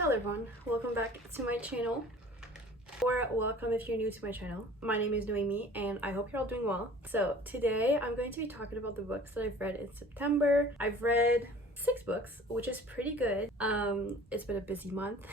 Hello everyone, welcome back to my channel, or welcome if you're new to my channel. My name is Noemi and I hope you're all doing well. So today I'm going to be talking about the books that I've read in September. I've read 6 books, which is pretty good. It's been a busy month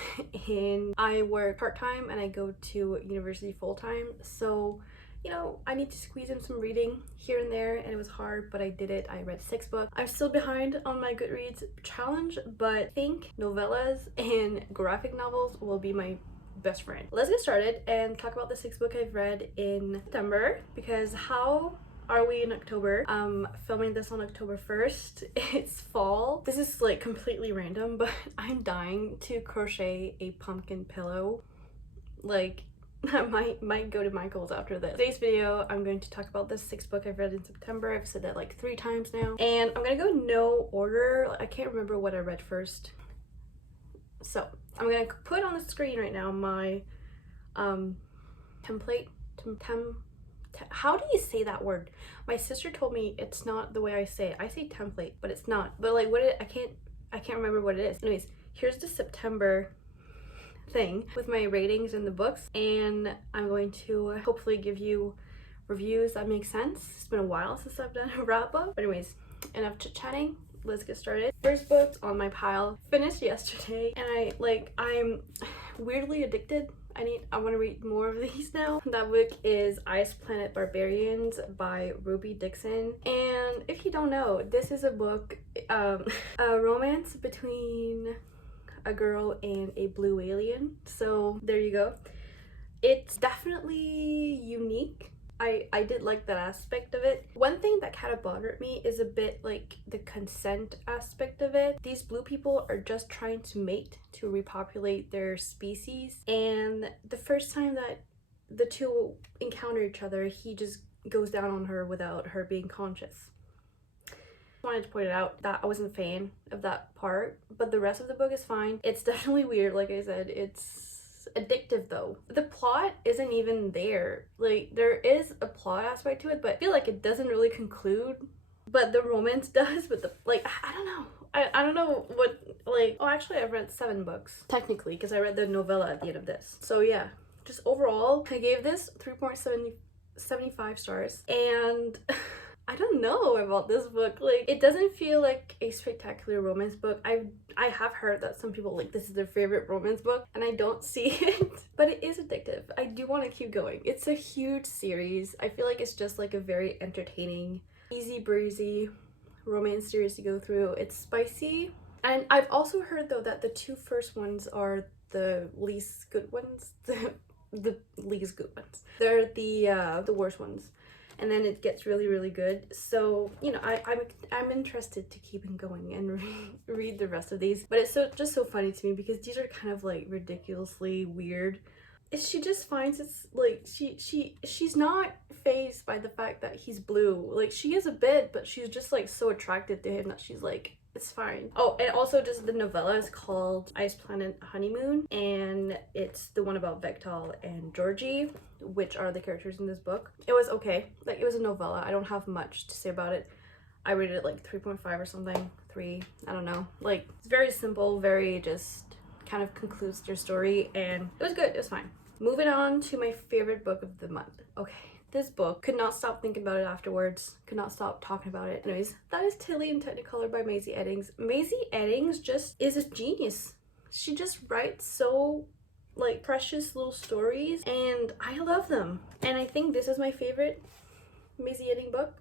and I work part-time and I go to university full-time, so you know, I need to squeeze in some reading here and there, and it was hard, but I did it. I read 6 books. I'm still behind on my Goodreads challenge, but I think novellas and graphic novels will be my best friend. Let's get started and talk about the 6 books I've read in September, because how are we in October? Filming this on October 1st. It's fall. This is like completely random, but I'm dying to crochet a pumpkin pillow. Like, I might go to Michael's after this. Today's video, I'm going to talk about this 6th book I've read in September. I've said that like 3 times now. And I'm gonna go no order. I can't remember what I read first. So I'm gonna put on the screen right now my template. How do you say that word? My sister told me it's not the way I say it. I say template, but it's not. But like I can't remember what it is. Anyways, here's the September thing with my ratings in the books, and I'm going to hopefully give you reviews that make sense. It's been a while since I've done a wrap up. But anyways, enough chit-chatting, let's get started. First book on my pile, finished yesterday, and I'm weirdly addicted. I want to read more of these now. That book is Ice Planet Barbarians by Ruby Dixon. And if you don't know, this is a book, a romance between a girl and a blue alien. So there you go. It's definitely unique. I did like that aspect of it. One thing that kind of bothered me is a bit like the consent aspect of it. These blue people are just trying to mate to repopulate their species, and the first time that the two encounter each other, he just goes down on her without her being conscious. Wanted to point it out that I wasn't a fan of that part, but the rest of the book is fine. It's definitely weird, like I said. It's addictive though. The plot isn't even there. Like, there is a plot aspect to it, but I feel like it doesn't really conclude, but the romance does. But the I don't know. I don't know what, like, oh, actually I've read 7 books technically, because I read the novella at the end of this. So yeah, just overall I gave this 3.75 stars, and I don't know about this book. Like, it doesn't feel like a spectacular romance book. I have heard that some people, like, this is their favorite romance book, and I don't see it. But it is addictive. I do want to keep going. It's a huge series. I feel like it's just like a very entertaining, easy breezy romance series to go through. It's spicy. And I've also heard though that the 2 first ones are the least good ones. The least good ones. They're the worst ones. And then it gets really good. So, you know, I'm interested to keep going and read the rest of these. But it's just so funny to me because these are kind of like ridiculously weird. She just finds it's like she's not fazed by the fact that he's blue. Like, she is a bit, but she's just like so attracted to him that she's like, it's fine. Oh, and also just the novella is called Ice Planet Honeymoon, and it's the one about Vektal and Georgie, which are the characters in this book. It was okay. Like, it was a novella. I don't have much to say about it. I rated it like 3.5 or something. 3, I don't know. Like, it's very simple, very just kind of concludes their story, and it was good. It was fine. Moving on to my favorite book of the month. Okay. This book, could not stop thinking about it afterwards, could not stop talking about it. Anyways, that is Tilly in Technicolor by Maisie Eddings. Maisie Eddings just is a genius. She just writes so like precious little stories, and I love them. And I think this is my favorite Maisie Eddings book.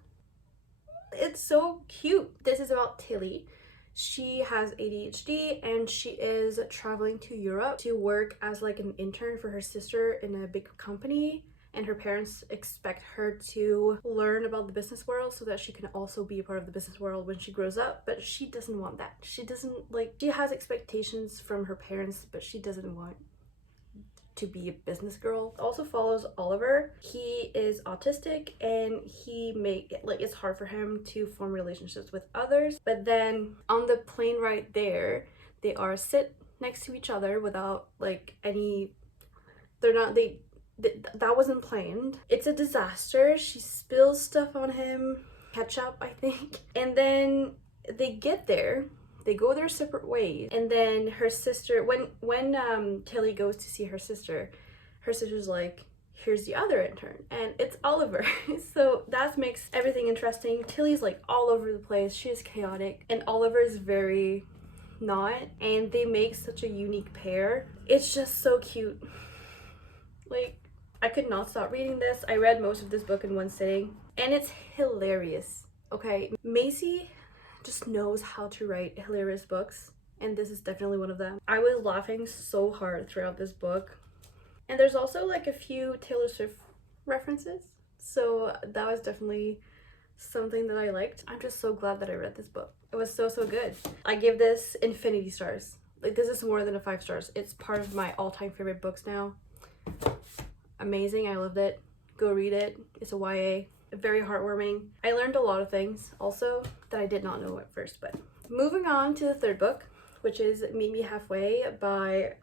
It's so cute. This is about Tilly. She has ADHD and she is traveling to Europe to work as like an intern for her sister in a big company. And her parents expect her to learn about the business world so that she can also be a part of the business world when she grows up. But she doesn't want that. She doesn't, like, she has expectations from her parents, but she doesn't want to be a business girl. Also follows Oliver. He is autistic and it's hard for him to form relationships with others. But then on the plane right there, they are sit next to each other without like any, that wasn't planned. It's a disaster. She spills stuff on him, ketchup I think, and then they get there They go their separate ways, and then her sister, when Tilly goes to see her sister's like, here's the other intern, and it's Oliver. So that makes everything interesting. Tilly's like all over the place, she's chaotic, and Oliver's very not, and they make such a unique pair. It's just so cute. Like, I could not stop reading this. I read most of this book in one sitting, and it's hilarious. Okay, Macy just knows how to write hilarious books, and this is definitely one of them. I was laughing so hard throughout this book. And there's also like a few Taylor Swift references, so that was definitely something that I liked. I'm just so glad that I read this book. It was so good. I give this infinity stars. Like, this is more than a 5 stars. It's part of my all-time favorite books now. Amazing. I loved it. Go read it. It's a YA. Very heartwarming. I learned a lot of things also that I did not know at first. But moving on to the third book, which is Meet Me Halfway by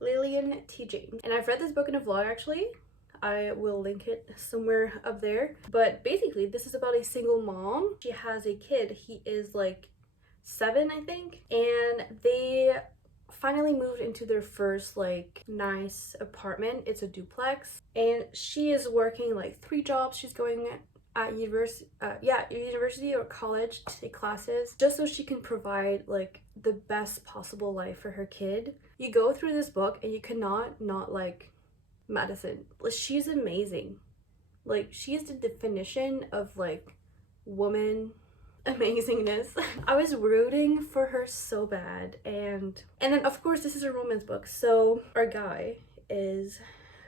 Lillian T. James. And I've read this book in a vlog actually. I will link it somewhere up there. But basically, this is about a single mom. She has a kid. He is like 7, I think. And they finally moved into their first like nice apartment. It's a duplex. And she is working like 3 jobs. She's going at university or college to take classes just so she can provide like the best possible life for her kid. You go through this book and you cannot not like Madison. She's amazing. Like, she's the definition of like woman amazingness. I was rooting for her so bad. And then of course this is a romance book, so our guy is,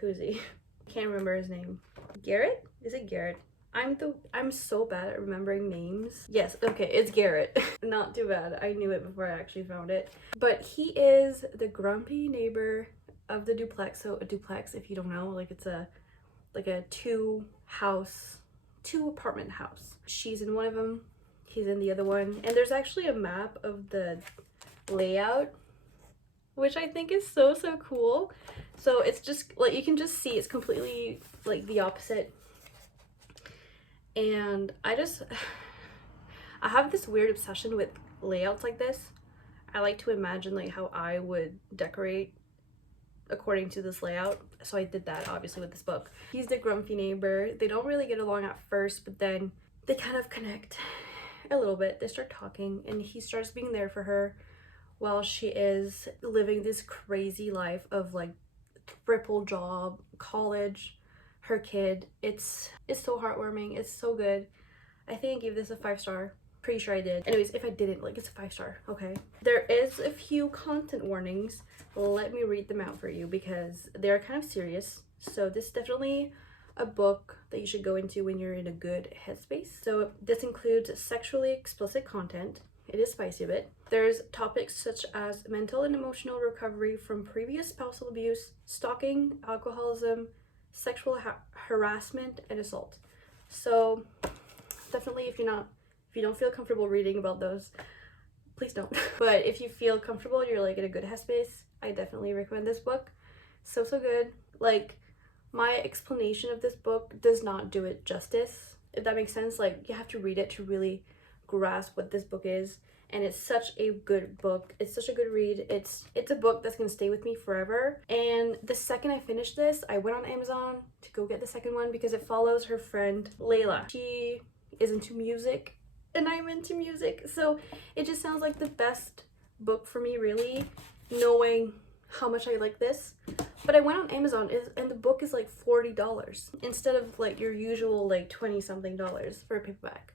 who's he? Can't remember his name. Garrett? Is it Garrett? I'm so bad at remembering names. Yes, okay, it's Garrett. Not too bad. I knew it before I actually found it. But he is the grumpy neighbor of the duplex. So a duplex, if you don't know, like it's a 2 apartment house. She's in one of them, he's in the other one. And there's actually a map of the layout, which I think is so cool. So it's just like, you can just see it's completely like the opposite. And I have this weird obsession with layouts like this. I like to imagine like how I would decorate according to this layout. So I did that obviously with this book. He's the grumpy neighbor. They don't really get along at first, but then they kind of connect a little bit. They start talking and he starts being there for her while she is living this crazy life of like triple job, college, her kid. It's so heartwarming. It's so good. I think I gave this a 5 star. Pretty sure I did. Anyways, if I didn't, like, it's a 5 star, okay? There is a few content warnings. Let me read them out for you because they're kind of serious. So this is definitely a book that you should go into when you're in a good headspace. So this includes sexually explicit content. It is spicy a bit. There's topics such as mental and emotional recovery from previous spousal abuse, stalking, alcoholism, sexual harassment, and assault. So definitely, if you don't feel comfortable reading about those, please don't. But if you feel comfortable, you're like in a good headspace, I definitely recommend this book. So good. Like, my explanation of this book does not do it justice, if that makes sense. Like, you have to read it to really grasp what this book is. And it's such a good book. It's such a good read. It's a book that's gonna stay with me forever. And the second I finished this, I went on Amazon to go get the second one because it follows her friend Layla. She is into music and I'm into music, so it just sounds like the best book for me, really, knowing how much I like this. But I went on Amazon and the book is like $40 instead of like your usual like 20 something dollars for a paperback.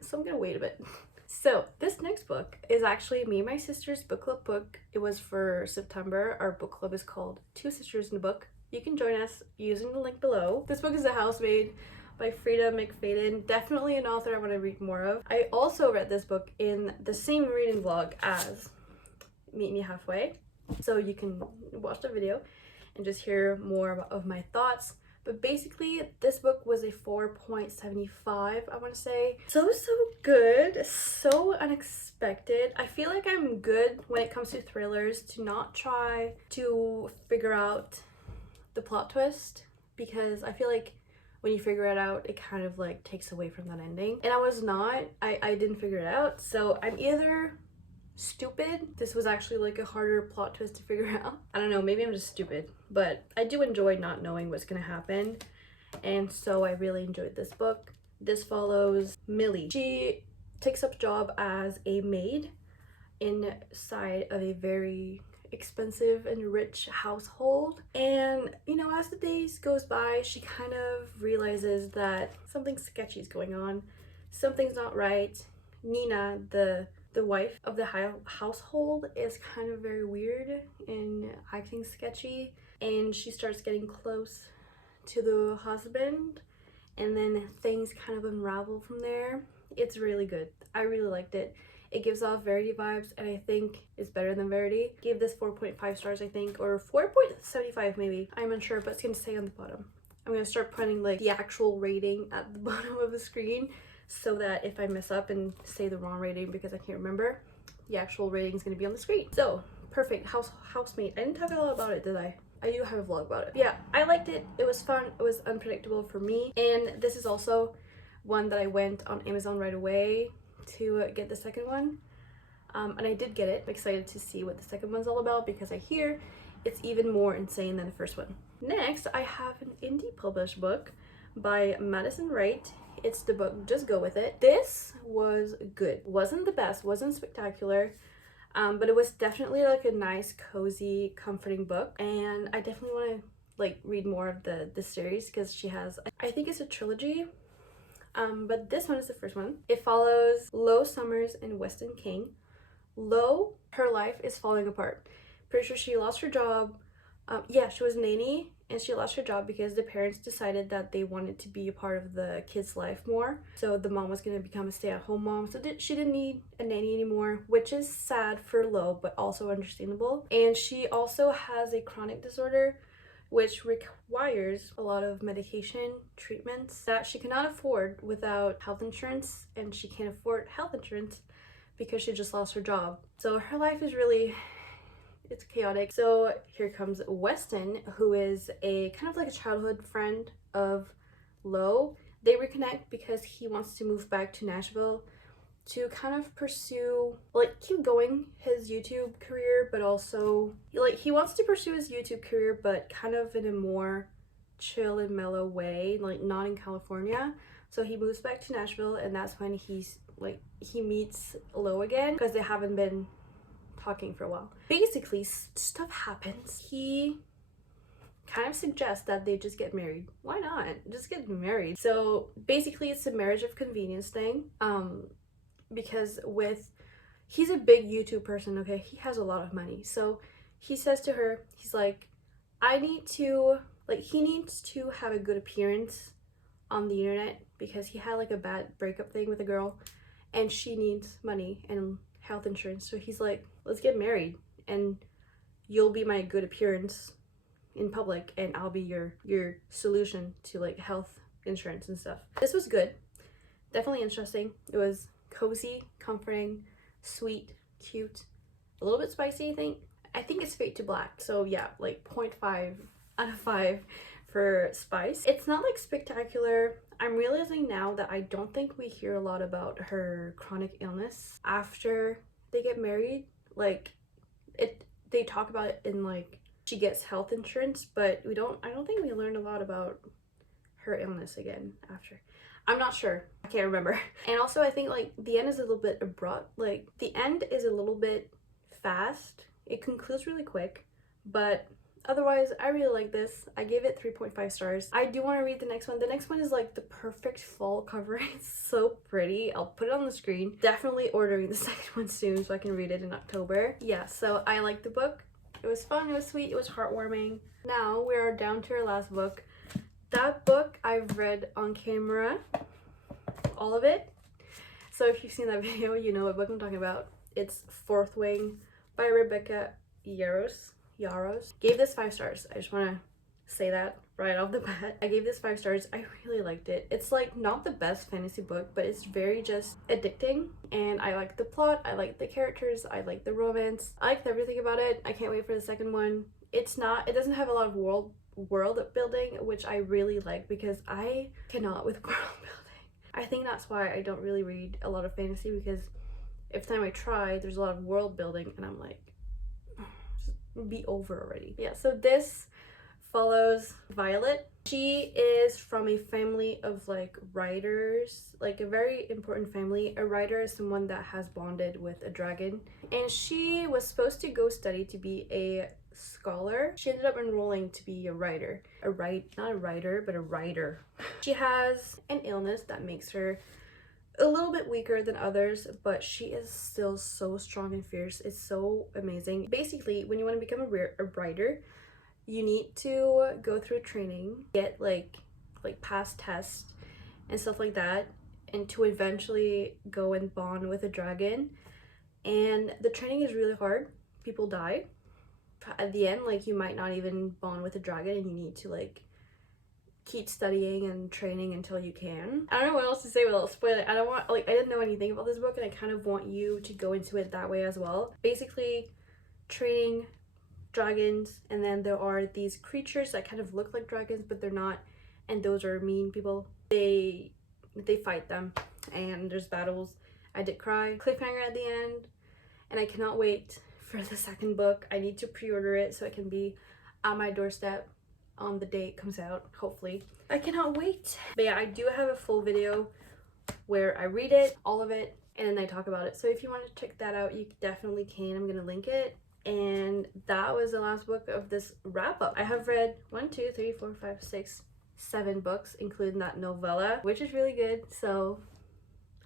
So I'm gonna wait a bit. So this next book is actually me and my sister's book club book. It was for September. Our book club is called Two Sisters in a Book. You can join us using the link below. This book is The Housemaid by Frida McFadden. Definitely an author I want to read more of. I also read this book in the same reading vlog as Meet Me Halfway, so you can watch the video and just hear more of my thoughts. But basically, this book was a 4.75, I want to say. So good, so unexpected. I feel like I'm good when it comes to thrillers to not try to figure out the plot twist, because I feel like when you figure it out, it kind of like takes away from that ending. And I didn't figure it out. So I'm either stupid. This was actually like a harder plot twist to figure out. I don't know, maybe I'm just stupid, but I do enjoy not knowing what's gonna happen. And so I really enjoyed this book. This follows Millie. She takes up a job as a maid inside of a very expensive and rich household, and you know, as the days goes by, she kind of realizes that something sketchy is going on, something's not right. Nina, the wife of the household, is kind of very weird and acting sketchy, and she starts getting close to the husband, and then things kind of unravel from there. It's really good. I really liked it. It gives off Verity vibes, and I think it's better than Verity. Gave this 4.5 stars, I think, or 4.75 maybe. I'm unsure, but it's gonna stay on the bottom. I'm gonna start putting like the actual rating at the bottom of the screen, so that if I mess up and say the wrong rating because I can't remember, the actual rating is gonna be on the screen. So, perfect. Housemate. I didn't talk a lot about it, did I? I do have a vlog about it. Yeah, I liked it. It was fun. It was unpredictable for me. And this is also one that I went on Amazon right away to get the second one. And I did get it. I'm excited to see what the second one's all about because I hear it's even more insane than the first one. Next, I have an indie published book by Madison Wright. It's the book Just Go With It. This was good. Wasn't the best, wasn't spectacular, but it was definitely like a nice, cozy, comforting book. And I definitely want to like read more of the series because she has, I think it's a trilogy. But this one is the first one. It follows Lo Summers and Weston King. Lo, her life is falling apart. Pretty sure she lost her job. Yeah, she was a nanny, and she lost her job because the parents decided that they wanted to be a part of the kid's life more. So the mom was going to become a stay-at-home mom, so she didn't need a nanny anymore, which is sad for Lo, but also understandable. And she also has a chronic disorder which requires a lot of medication treatments that she cannot afford without health insurance, and she can't afford health insurance because she just lost her job. So her life is really, it's chaotic. So here comes Weston, who is a kind of like a childhood friend of Lo. They reconnect because he wants to move back to Nashville to kind of pursue, like, keep going his YouTube career, but also, like, he wants to pursue his YouTube career, but kind of in a more chill and mellow way, like, not in California. So he moves back to Nashville, and that's when he's, like, he meets Lo again, because they haven't been talking for a while. Basically, stuff happens. He kind of suggests that they just get married. Why not? Just get married. So basically, it's a marriage of convenience thing. Because he's a big YouTube person, okay? He has a lot of money. So he says to her, he's like, he needs to have a good appearance on the internet because he had like a bad breakup thing with a girl, and she needs money and health insurance. So he's like, let's get married and you'll be my good appearance in public, and I'll be your solution to like health insurance and stuff. This was good. Definitely interesting. It was cozy, comforting, sweet, cute, a little bit spicy, I think. I think it's Fade to Black. So yeah, like 0.5 out of 5 for spice. It's not like spectacular. I'm realizing now that I don't think we hear a lot about her chronic illness after they get married. Like they talk about it in like she gets health insurance, but I don't think we learned a lot about her illness again after. I'm not sure. I can't remember. And also I think like the end is a little bit abrupt. Like the end is a little bit fast. It concludes really quick, but otherwise I really like this. I gave it 3.5 stars. I do want to read the next one. The next one is like the perfect fall cover. It's so pretty. I'll put it on the screen. Definitely ordering the second one soon so I can read it in October. Yeah, so I liked the book. It was fun, it was sweet, it was heartwarming. Now we are down to our last book. That book I've read on camera, all of it. So if you've seen that video, you know what book I'm talking about. It's Fourth Wing by Rebecca Yarros. Gave this 5 stars. I just want to say that right off the bat. I gave this 5 stars. I really liked it. It's like not the best fantasy book, but it's very just addicting. And I like the plot. I like the characters. I like the romance. I liked everything about it. I can't wait for the second one. It doesn't have a lot of world world building, which I really like because I cannot with world building. I think that's why I don't really read a lot of fantasy, because every time I try, there's a lot of world building and I'm like, just be over already. Yeah, so this follows Violet. She is from a family of like writers, like a very important family. A writer is someone that has bonded with a dragon, and she was supposed to go study to be a scholar. She ended up enrolling to be a writer. Not a writer, but a writer. She has an illness that makes her a little bit weaker than others, but she is still so strong and fierce. It's so amazing. Basically, when you want to become a writer, you need to go through training, get like pass tests and stuff like that, and to eventually go and bond with a dragon. And the training is really hard. People die at the end. Like, you might not even bond with a dragon, and you need to like keep studying and training until you can. I don't know what else to say without spoiling it. I don't want, like, I didn't know anything about this book, and I kind of want you to go into it that way as well. Basically, training dragons, and then there are these creatures that kind of look like dragons but they're not, and those are mean people. They fight them and there's battles. I did cry. Cliffhanger at the end, and I cannot wait for the second book. I need to pre-order it so it can be on my doorstep on the day it comes out, hopefully. I cannot wait. But yeah, I do have a full video where I read it, all of it, and then I talk about it. So if you want to check that out, you definitely can. I'm gonna link it. And that was the last book of this wrap up. I have read 1, 2, 3, 4, 5, 6, 7 books, including that novella, which is really good, so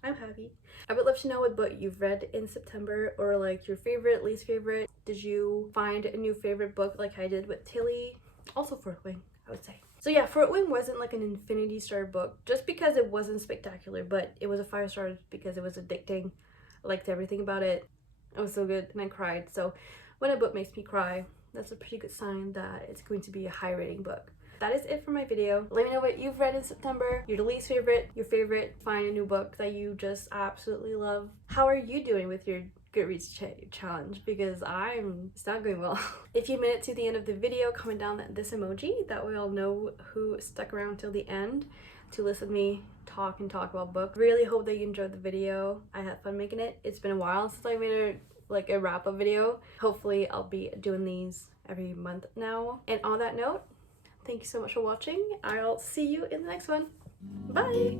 I'm happy. I would love to know what book you've read in September, or like your favorite, least favorite. Did you find a new favorite book like I did with Tilly? Also Fourth Wing, I would say. So yeah, Fourth Wing wasn't like an Infinity Star book just because it wasn't spectacular, but it was a 5 stars because it was addicting. I liked everything about it. It was so good, and I cried. So when a book makes me cry, that's a pretty good sign that it's going to be a high rating book. That is it for my video. Let me know what you've read in September, your least favorite, your favorite. Find a new book that you just absolutely love. How are you doing with your Goodreads challenge? Because it's not going well. If you made it to the end of the video, comment down this emoji. That way I'll know who stuck around till the end to listen to me talk about book. Really hope that you enjoyed the video. I had fun making it. It's been a while since I made a wrap-up video. Hopefully I'll be doing these every month now. And on that note, thank you so much for watching. I'll see you in the next one. Bye!